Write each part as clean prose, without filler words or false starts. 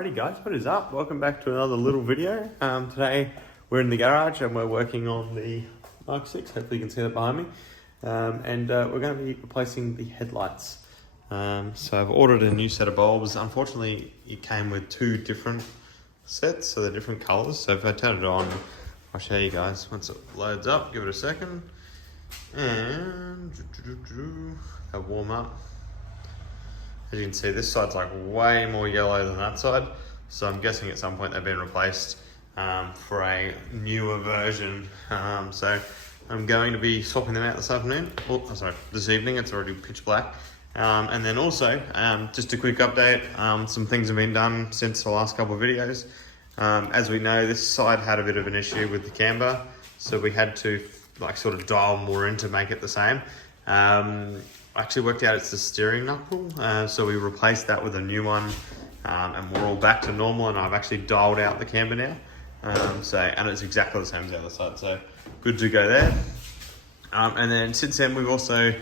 Alrighty guys, what is up? Welcome back to another little video. Today we're in the garage and we're working on the Mk6. Hopefully you can see that behind me. We're going to be replacing the headlights. So I've ordered a new set of bulbs. Unfortunately, it came with two different sets, so they're different colors. So if I turn it on, I'll show you guys once it loads up. Give it a second. And they'll warm up. As you can see, this side's like way more yellow than that side. So I'm guessing at some point they've been replaced for a newer version. So I'm going to be swapping them out this afternoon. Oh, sorry, this evening. It's already pitch black. And then also, just a quick update. Some things have been done since the last couple of videos. As we know, this side had a bit of an issue with the camber. So we had to like sort of dial more in to make it the same. Actually worked out it's the steering knuckle, so we replaced that with a new one, and we're all back to normal, and I've actually dialed out the camber now, and it's exactly the same as the other side, so good to go there. And then since then we've also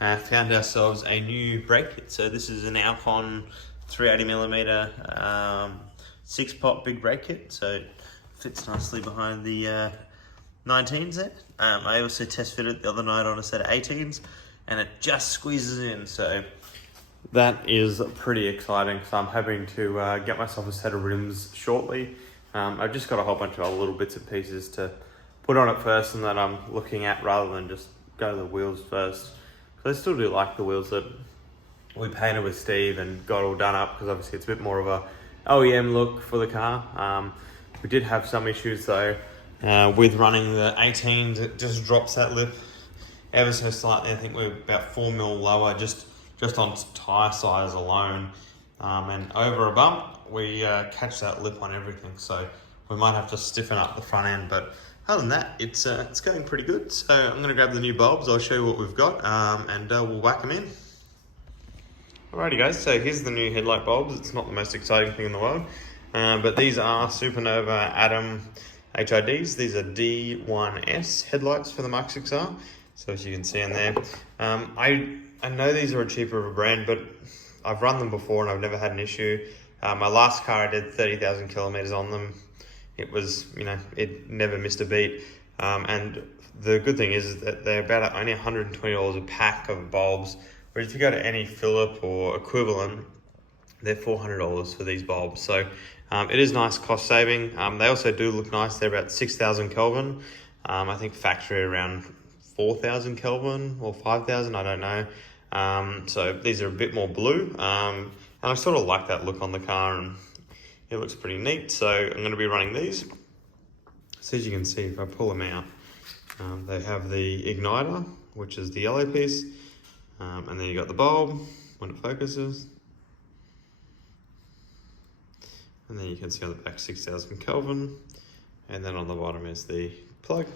found ourselves a new brake kit. So this is an Alcon 380mm 6-pot big brake kit, so it fits nicely behind the 19s there. I also test fitted the other night on a set of 18s, and it just squeezes in, so that is pretty exciting. So I'm hoping to get myself a set of rims shortly. I've just got a whole bunch of other little bits and pieces to put on it first and that I'm looking at, rather than just go to the wheels first. Because I still do like the wheels that we painted with Steve and got all done up, because obviously it's a bit more of a OEM look for the car. We did have some issues though with running the 18s. It just drops that lip ever so slightly. I think we're about 4mm lower just on tyre size alone, and over a bump we catch that lip on everything, so we might have to stiffen up the front end, but other than that it's going pretty good. So I'm going to grab the new bulbs, I'll show you what we've got, and we'll whack them in. Alrighty guys, so here's the new headlight bulbs. It's not the most exciting thing in the world, but these are Supernova Atom HIDs. These are D1S headlights for the Mk6 R. So as you can see in there, I know these are a cheaper of a brand, but I've run them before and I've never had an issue. My last car I did 30,000 kilometers on them. It was, it never missed a beat. And the good thing is that they're about only $120 a pack of bulbs. Whereas if you go to any Philip or equivalent, they're $400 for these bulbs. So it is nice cost saving. They also do look nice. They're about 6,000 Kelvin. I think factory around 4,000 Kelvin or 5,000, I don't know. So these are a bit more blue, and I sort of like that look on the car, and it looks pretty neat. So I'm going to be running these. So as you can see, if I pull them out, they have the igniter, which is the yellow piece, and then you got the bulb when it focuses, and then you can see on the back 6,000 Kelvin, and then on the bottom is the plug.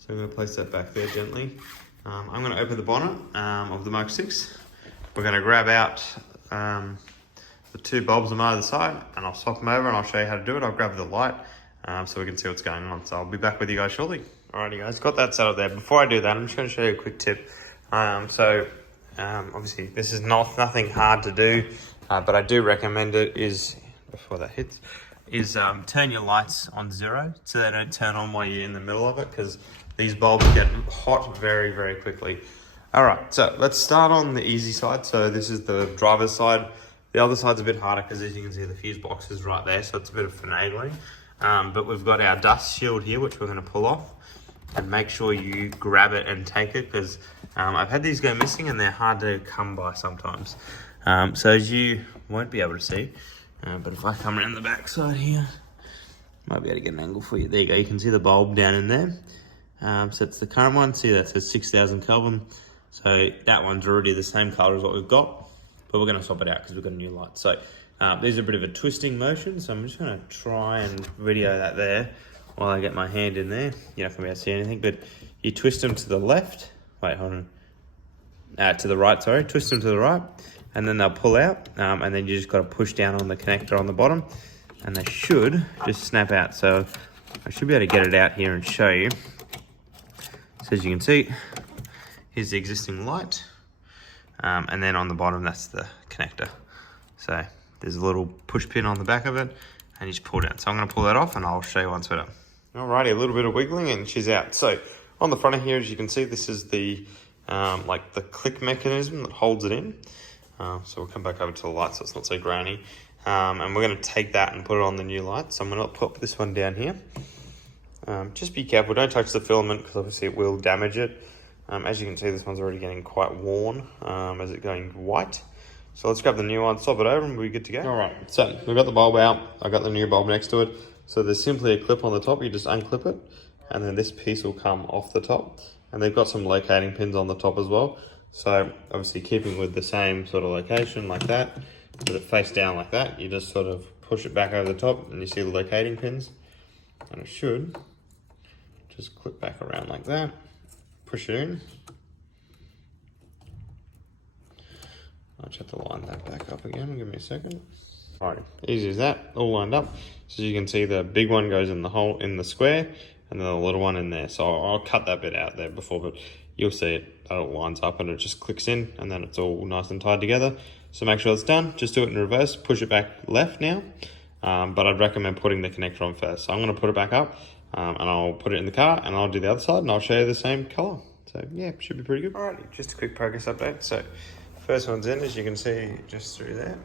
So I'm going to place that back there gently. I'm going to open the bonnet of the Mk6. We're going to grab out the two bulbs on either side, and I'll swap them over and I'll show you how to do it. I'll grab the light so we can see what's going on. So I'll be back with you guys shortly. Alrighty guys, got that settled there. Before I do that, I'm just going to show you a quick tip. Obviously this is nothing hard to do, but I do recommend it is, before that hits, is turn your lights on 0 so they don't turn on while you're in the middle of it, because these bulbs get hot very, very quickly. All right, so let's start on the easy side. So this is the driver's side. The other side's a bit harder because, as you can see, the fuse box is right there, so it's a bit of finagling. But we've got our dust shield here, which we're going to pull off, and make sure you grab it and take it, because I've had these go missing and they're hard to come by sometimes. So as you won't be able to see, but if I come around the back side here, might be able to get an angle for you. There you go, you can see the bulb down in there. So it's the current one. See, that says 6,000 Kelvin. So that one's already the same color as what we've got, but we're going to swap it out because we've got a new light. So there's a bit of a twisting motion. So I'm just going to try and video that there while I get my hand in there. You're not going to be able to see anything, but you twist them to the left. Wait, hold on. To the right, sorry. Twist them to the right, and then they'll pull out. And then you just got to push down on the connector on the bottom, and they should just snap out. So I should be able to get it out here and show you. So as you can see, here's the existing light, and then on the bottom that's the connector. So there's a little push pin on the back of it, and you just pull down. So I'm going to pull that off and I'll show you once we're done. Alrighty, a little bit of wiggling and she's out. So on the front of here, as you can see, this is the like the click mechanism that holds it in. So we'll come back over to the light so it's not so grainy. And we're going to take that and put it on the new light. So I'm going to put this one down here. Just be careful, don't touch the filament because obviously it will damage it. As you can see, this one's already getting quite worn as it's going white. So let's grab the new one, swap it over, and we'll be good to go. All right, so we've got the bulb out. I've got the new bulb next to it. So there's simply a clip on the top. You just unclip it, and then this piece will come off the top. And they've got some locating pins on the top as well. So obviously keeping with the same sort of location like that, with it face down like that, you just sort of push it back over the top, and you see the locating pins. And it should just clip back around like that. Push it in. I'll just have to line that back up again. Give me a second. Alright, easy as that. All lined up. So you can see the big one goes in the hole in the square, and then the little one in there. So I'll cut that bit out there before, but you'll see it. It lines up and it just clicks in, and then it's all nice and tied together. So make sure it's done. Just do it in reverse. Push it back left now. But I'd recommend putting the connector on first. So I'm going to put it back up, and I'll put it in the car, and I'll do the other side, and I'll show you the same color. So yeah, should be pretty good. Alrighty, just a quick progress update. So first one's in, as you can see, just through there.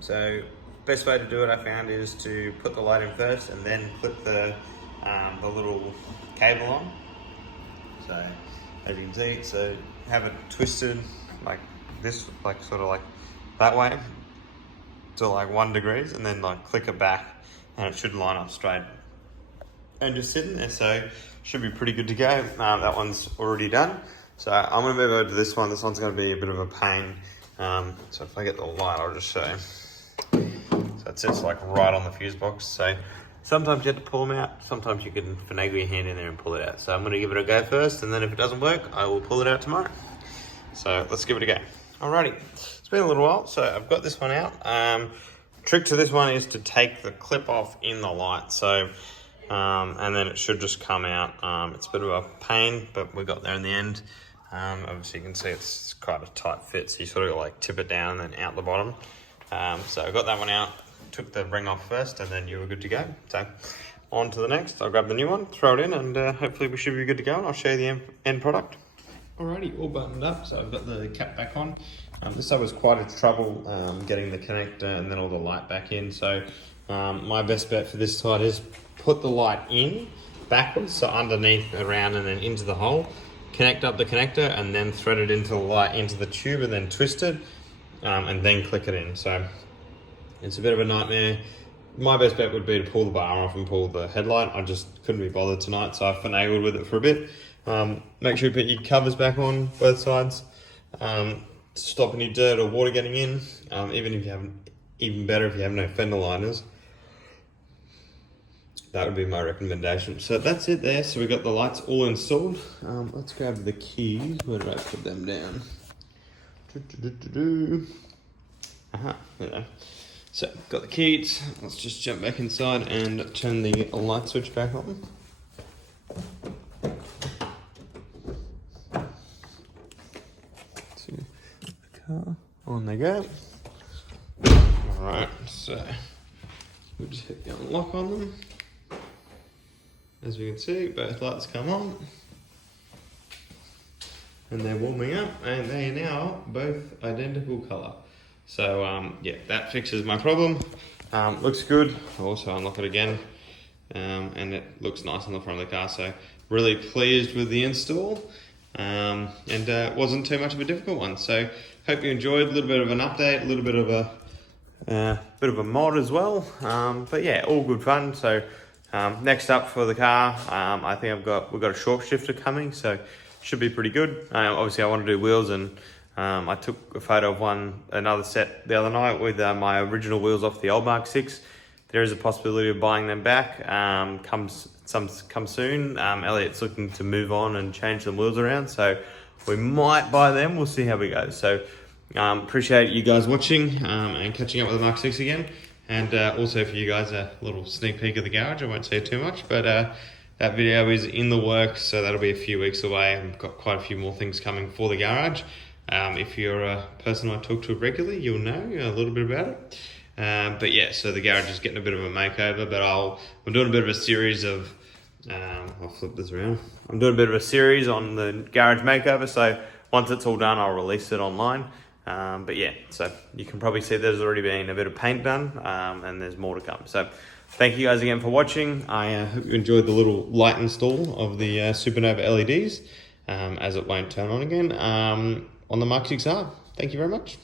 So best way to do it, I found, is to put the light in first, and then clip the little cable on. So as you can see, so have it twisted like this, like sort of like that way to like 1 degree, and then like click it back, and it should line up straight. And just sitting there, so should be pretty good to go. That one's already done. So I'm gonna move over to this one. This one's gonna be a bit of a pain. So if I get the light, I'll just show you. So it sits like right on the fuse box. So sometimes you have to pull them out. Sometimes you can finagle your hand in there and pull it out. So I'm gonna give it a go first, and then if it doesn't work, I will pull it out tomorrow. So let's give it a go. Alrighty, it's been a little while, so I've got this one out. Trick to this one is to take the clip off in the light. So, and then it should just come out. It's a bit of a pain, but we got there in the end. Obviously you can see it's quite a tight fit, so you sort of like tip it down and then out the bottom. So I got that one out, took the ring off first, and then you were good to go. So on to the next. I'll grab the new one, throw it in, and hopefully we should be good to go, and I'll show you the end product. Alrighty, all buttoned up, so I've got the cap back on. This side was quite a trouble getting the connector and then all the light back in. So my best bet for this side is put the light in backwards, so underneath, around, and then into the hole. Connect up the connector, and then thread it into the light, into the tube, and then twist it, and then click it in. So it's a bit of a nightmare. My best bet would be to pull the bar off and pull the headlight. I just couldn't be bothered tonight, so I finagled with it for a bit. Make sure you put your covers back on both sides. Stop any dirt or water getting in. Even better if you have no fender liners. That would be my recommendation. So that's it there. So we got the lights all installed. Let's grab the keys. Where did I put them down? There. So got the keys. Let's just jump back inside and turn the light switch back on. To the car. On they go. Alright, so we'll just hit the unlock on them. As we can see, both lights come on. And they're warming up, and they are now both identical colour. So yeah, that fixes my problem. Looks good. I'll also unlock it again, and it looks nice on the front of the car. So really pleased with the install, and wasn't too much of a difficult one. So hope you enjoyed. A little bit of an update, a little bit of a mod as well. But yeah, all good fun. So next up for the car, I think we've got a short shifter coming, so should be pretty good. Obviously I want to do wheels, and I took a photo of another set the other night with my original wheels off the old Mk6. There is a possibility of buying them back. Come soon. Elliot's looking to move on and change some wheels around, so we might buy them. We'll see how we go. So appreciate you guys watching and catching up with the Mk6 again. And also for you guys, a little sneak peek of the garage. I won't say too much, but that video is in the works, so that'll be a few weeks away. I've got quite a few more things coming for the garage. If you're a person I talk to regularly, you'll know a little bit about it. But yeah, so the garage is getting a bit of a makeover, but I'm doing a bit of a series of, I'll flip this around. I'm doing a bit of a series on the garage makeover, so once it's all done, I'll release it online. But yeah, so you can probably see there's already been a bit of paint done, and there's more to come. So thank you guys again for watching. I hope you enjoyed the little light install of the Supernova LEDs, as it won't turn on again, on the Mk6 R. Thank you very much.